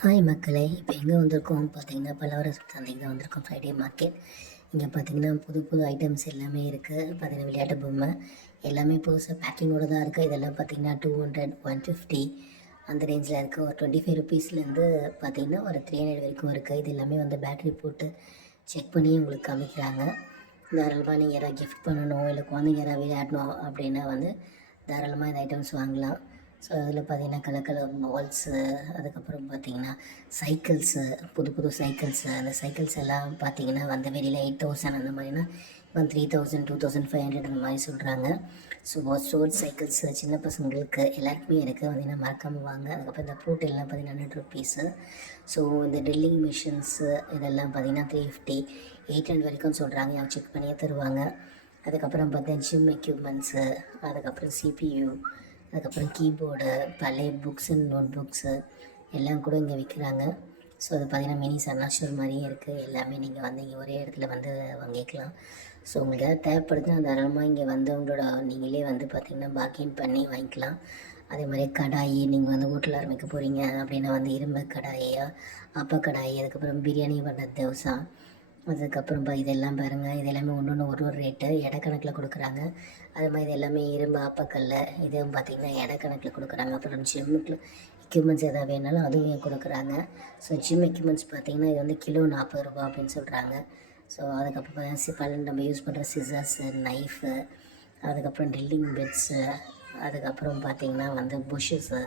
Hi மக்களே இப்போ எங்கே வந்திருக்கோம்? பார்த்தீங்கன்னா பலவர சந்தைக்கு தான் வந்திருக்கோம் ஃப்ரைடே மார்க்கெட் இங்கே பார்த்தீங்கன்னா புது புது ஐட்டம்ஸ் எல்லாமே இருக்குது பார்த்தீங்கன்னா விளையாட்டு பொம்மை எல்லாமே புதுசாக பேக்கிங்கோடு தான் இருக்குது இதெல்லாம் பார்த்தீங்கன்னா டூ ஹண்ட்ரட் ஒன் ஃபிஃப்டி அந்த ரேஞ்சில் இருக்குது ஒரு டுவெண்ட்டி ஃபைவ் ருபீஸ்லேருந்து பார்த்தீங்கன்னா ஒரு த்ரீ ஹண்ட்ரட் வரைக்கும் இருக்குது இது எல்லாமே வந்து பேட்ரி போட்டு செக் பண்ணி உங்களுக்கு காமிக்கிறாங்க. தாராளமாக நீங்கள் யாராவது கிஃப்ட் பண்ணணும் இல்லை குழந்தைங்க யாராவது விளையாடணும் அப்படின்னா வந்து தாராளமாக இந்த ஐட்டம்ஸ் வாங்கலாம். ஸோ அதில் பார்த்தீங்கன்னா கலர் கலர் பால்ஸு அதுக்கப்புறம் பார்த்தீங்கன்னா சைக்கிள்ஸு புது புது சைக்கிள்ஸு அந்த சைக்கிள்ஸ் எல்லாம் பார்த்தீங்கன்னா வந்து வெளியில் எயிட் தௌசண்ட் அந்த மாதிரினா இப்போ three thousand two thousand five hundred அந்த மாதிரி சொல்கிறாங்க ஸோ ஸ்டோர் சைக்கிள்ஸு சின்ன பசங்களுக்கு எல்லாருக்குமே இருக்குது பார்த்தீங்கன்னா மறக்காமல் வாங்க. அதுக்கப்புறம் இந்த ஃப்ரூட் பார்த்தீங்கன்னா ஹண்ட்ரட் ருபீஸு ஸோ இந்த ட்ரில்லிங் மிஷின்ஸு இதெல்லாம் பார்த்தீங்கன்னா த்ரீ ஃபிஃப்டி எயிட் ஹண்ட்ரட் வரைக்கும் சொல்கிறாங்க அவங்க செக் பண்ணியே தருவாங்க. அதுக்கப்புறம் பார்த்தீங்கன்னா ஜிம் எக்யூப்மெண்ட்ஸு அதுக்கப்புறம் சிபியூ அதுக்கப்புறம் கீபோர்டு பழைய புக்ஸ் அண்ட் நோட் புக்ஸு எல்லாம் கூட இங்கே விற்கிறாங்க ஸோ அது பார்த்திங்கன்னா மினி சர்னாஸ்டோர் மாதிரியே இருக்குது எல்லாமே நீங்கள் வந்து இங்கே ஒரே இடத்துல வந்து வாங்கிக்கலாம். ஸோ உங்களுக்கு ஏதாவது தேவைப்படுதுன்னா தாராளமாக இங்கே வந்து உங்களோட நீங்களே வந்து பார்த்திங்கன்னா பாக்கிங் பண்ணி வாங்கிக்கலாம். அதே மாதிரி கடாயி நீங்கள் வந்து வீட்டில் ஆரம்பிக்க போகிறீங்க அப்படின்னா வந்து இரும்பு கடாயா அப்பா கடாயி அதுக்கப்புறம் பிரியாணி பண்ண தோசை அதுக்கப்புறம் இதெல்லாம் பாருங்கள் இது எல்லாமே ஒன்று ஒன்று ஒரு ஒரு ரேட்டு இடக்கணக்கில் கொடுக்குறாங்க. அது மாதிரி இது எல்லாமே இரும்பு ஆப்பக்கல்ல இதுவும் பார்த்திங்கன்னா இடக்கணக்கில் கொடுக்குறாங்க. அப்புறம் ஜிம்முக்கு எக்யூப்மெண்ட்ஸ் எதாவது வேணாலும் அதுவும் இங்கே கொடுக்குறாங்க. ஸோ ஜிம் எக்யூப்மெண்ட்ஸ் பார்த்திங்கன்னா இது வந்து கிலோ நாற்பது ரூபா அப்படின்னு சொல்கிறாங்க ஸோ அதுக்கப்புறம் பன்னெண்டு நம்ம யூஸ் பண்ணுற சிசர்ஸு நைஃபு அதுக்கப்புறம் ட்ரில்லிங் பெட்ஸு அதுக்கப்புறம் பார்த்திங்கன்னா வந்து புஷ்ஷஸு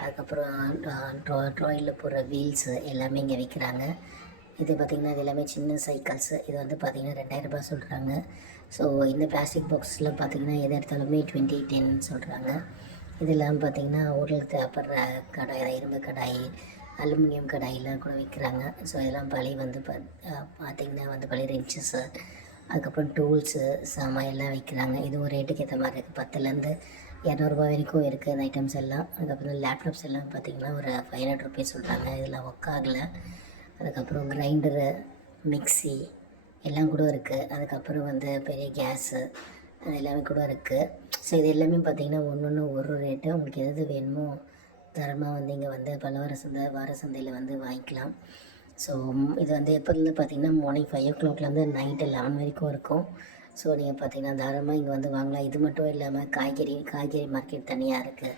அதுக்கப்புறம் ட்ரா ட்ராயில் போடுற வீல்ஸு எல்லாமே இங்கே விற்கிறாங்க இது பார்த்திங்கன்னா இது எல்லாமே சின்ன சைக்கிள்ஸு இது வந்து பார்த்திங்கன்னா ரெண்டாயிரரூபா சொல்கிறாங்க ஸோ இந்த பிளாஸ்டிக் பாக்ஸில் பார்த்திங்கன்னா எது எடுத்தாலுமே டுவெண்ட்டி டென் சொல்கிறாங்க இதெல்லாம் பார்த்திங்கன்னா ஊரில் தேவைப்படுற கடாய் இரும்பு கடாய் அலுமினியம் கடாயெல்லாம் கூட விற்கிறாங்க. ஸோ இதெல்லாம் பழைய வந்து பார்த்திங்கன்னா வந்து பழைய ரெஞ்சஸ்ஸு அதுக்கப்புறம் டூல்ஸு சாமான் எல்லாம் விற்கிறாங்க. இது ஒரு ரேட்டுக்கு ஏற்ற மாதிரி இருக்குது பத்துலேருந்து இரநூறுபா வரைக்கும் இருக்குது இந்த ஐட்டம்ஸ் எல்லாம். அதுக்கப்புறம் லேப்டாப்ஸ் எல்லாம் பார்த்திங்கன்னா ஒரு ஃபைவ் ஹண்ட்ரட் ருபீஸ் சொல்கிறாங்க இதெல்லாம் ஒர்க் ஆகலை. அதுக்கப்புறம் கிரைண்டரு மிக்சி எல்லாம் கூட இருக்குது அதுக்கப்புறம் வந்து பெரிய கேஸு அது எல்லாமே கூட இருக்குது ஸோ இது எல்லாமே பார்த்திங்கன்னா ஒன்று ஒன்று ஒரு ரேட்டு உங்களுக்கு எது வேணுமோ தரமாக வந்து இங்கே வந்து பலவார சந்தை வார சந்தையில் வந்து வாங்கிக்கலாம். ஸோ இது வந்து எப்போதுலேருந்து பார்த்திங்கன்னா மார்னிங் ஃபைவ் ஓ கிளாக்லேருந்து நைட்டு லெவன் வரைக்கும் இருக்கும். ஸோ நீங்கள் பார்த்தீங்கன்னா தாராளமாக இங்கே வந்து வாங்கலாம். இது மட்டும் இல்லாமல் காய்கறி காய்கறி மார்க்கெட் தனியாக இருக்குது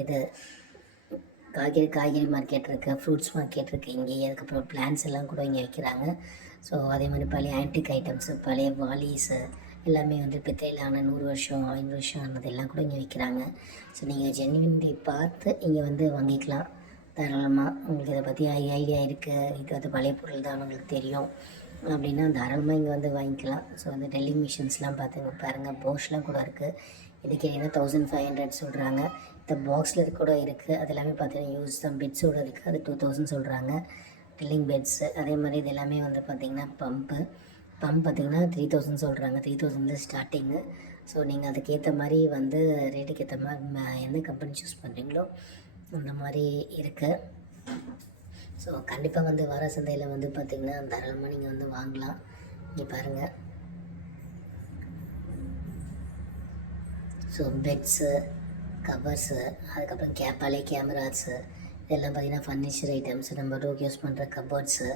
இது காய்கறி காய்கறி மார்க்கெட் இருக்குது ஃப்ரூட்ஸ் மார்க்கெட் இருக்குது இங்கேயே அதுக்கப்புறம் பிளான்ஸ் எல்லாம் கூட இங்கே விற்கிறாங்க ஸோ அதே மாதிரி பழைய ஆன்டிக் ஐட்டம்ஸு பழைய வாலிஸு எல்லாமே வந்து பித்தையிலான நூறு வருஷம் ஐநூறு வருஷம் ஆனது எல்லாம் கூட இங்கே விற்கிறாங்க ஸோ நீங்கள் ஜென்வின்டி பார்த்து இங்கே வந்து வாங்கிக்கலாம். தாராளமாக உங்களுக்கு இதை பற்றி ஐடியா இருக்குது இது வந்து பழைய பொருள் தான் உங்களுக்கு தெரியும். அப்படின்னா தாராளமாக இங்கே வந்து வாங்கிக்கலாம். ஸோ வந்து டெல்லி மிஷின்ஸ்லாம் பார்த்துங்க பாருங்கள் போஷ்லாம் கூட இருக்குது இதுக்கு என்ன தௌசண்ட் ஃபைவ் ஹண்ட்ரட் சொல்கிறாங்க இந்த பாக்ஸில் கூட இருக்குது அது எல்லாமே பார்த்தீங்கன்னா யூஸ் தான். பெட்ஸோடு இருக்குது அது டூ தௌசண்ட் சொல்கிறாங்க ட்ரில்லிங் பெட்ஸு அதே மாதிரி இது எல்லாமே வந்து பார்த்திங்கன்னா பம்பு பம்ப் பார்த்திங்கன்னா த்ரீ தௌசண்ட் சொல்கிறாங்க த்ரீ தௌசண்ட் ஸ்டார்டிங்கு ஸோ நீங்கள் அதுக்கேற்ற மாதிரி வந்து ரேட்டுக்கு ஏற்ற மாதிரி எந்த கம்பெனி சூஸ் பண்ணுறீங்களோ அந்த மாதிரி இருக்குது ஸோ கண்டிப்பாக வந்து வர சந்தையில் வந்து பார்த்திங்கன்னா தாராளமாக நீங்கள் வந்து வாங்கலாம். இங்கே பாருங்கள் ஸோ பெட்ஸு கவர்ஸு அதுக்கப்புறம் கே பழைய கேமராஸு இதெல்லாம் பார்த்திங்கன்னா ஃபர்னிச்சர் ஐட்டம்ஸ் நம்ம ரூக் யூஸ் பண்ணுற கபோர்ட்ஸு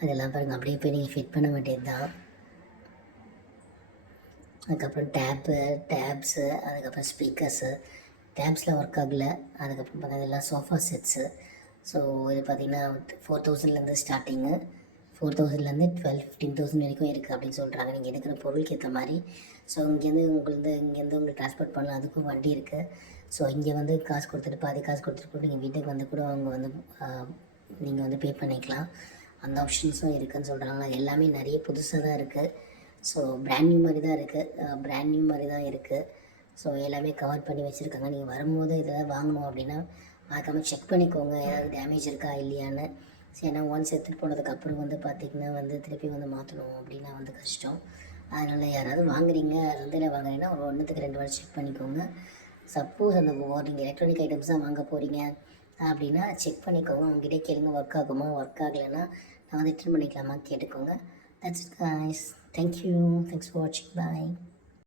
அதெல்லாம் பாருங்கள் அப்படியே போய் நீங்கள் ஃபிட் பண்ண வேண்டியது தான் அதுக்கப்புறம் டேப்பு டேப்ஸு அதுக்கப்புறம் ஸ்பீக்கர்ஸு டேப்ஸில் ஒர்க் ஆகல. அதுக்கப்புறம் பார்த்தீங்கன்னா சோஃபா செட்ஸு ஸோ இது பார்த்திங்கன்னா ஃபோர் தௌசண்ட்லேருந்து ஸ்டார்டிங்கு ஃபோர் தௌசண்ட்லேருந்து டுவெல் ஃபிஃப்டீன் தௌசண்ட் வரைக்கும் இருக்குது அப்படின்னு சொல்கிறாங்க நீங்கள் எடுக்கிற பொருளுக்கு ஏற்ற மாதிரி. ஸோ இங்கேருந்து உங்களுக்கு இங்கேருந்து உங்களுக்கு ட்ரான்ஸ்போர்ட் பண்ணலாம். அதுக்கும் வண்டி இருக்குது ஸோ இங்கே வந்து காசு கொடுத்துட்டு பாதி காசு கொடுத்துட்டு நீங்கள் வீட்டுக்கு வந்து கூட அவங்க வந்து நீங்கள் வந்து பே பண்ணிக்கலாம். அந்த ஆப்ஷன்ஸும் இருக்குதுன்னு சொல்கிறாங்க எல்லாமே நிறைய புதுசாக தான் இருக்குது ஸோ பிராண்ட் நியூ மாதிரி தான் இருக்குது பிராண்ட் நியூ மாதிரி தான் இருக்குது ஸோ எல்லாமே கவர் பண்ணி வச்சுருக்காங்க. நீங்கள் வரும்போது இதை வாங்கணும் அப்படின்னா மறக்காமல் செக் பண்ணிக்கோங்க. ஏதாவது டேமேஜ் இருக்கா இல்லையான்னு. ஏன்னா ஒன்ஸ் எடுத்துகிட்டு போனதுக்கப்புறம் வந்து பார்த்திங்கன்னா வந்து திருப்பி வந்து மாற்றணும் அப்படின்னா வந்து கஷ்டம். அதனால் யாராவது வாங்குறீங்க சந்தையில் வாங்குறீங்கன்னா ஒரு ஒன்றுத்துக்கு ரெண்டு வாரம் செக் பண்ணிக்கோங்க. சப்போஸ் அந்த நீங்கள் எலக்ட்ரானிக் ஐட்டம்ஸ் தான் வாங்க போகிறீங்க அப்படின்னா செக் பண்ணிக்கோங்க. உங்ககிட்ட கேளுங்க ஒர்க் ஆகுமா ஒர்க் ஆகலைன்னா நான் வந்து ரிட்டர்ன் பண்ணிக்கலாமா கேட்டுக்கோங்க. That's it guys thank you thanks for வாட்சிங் பாய்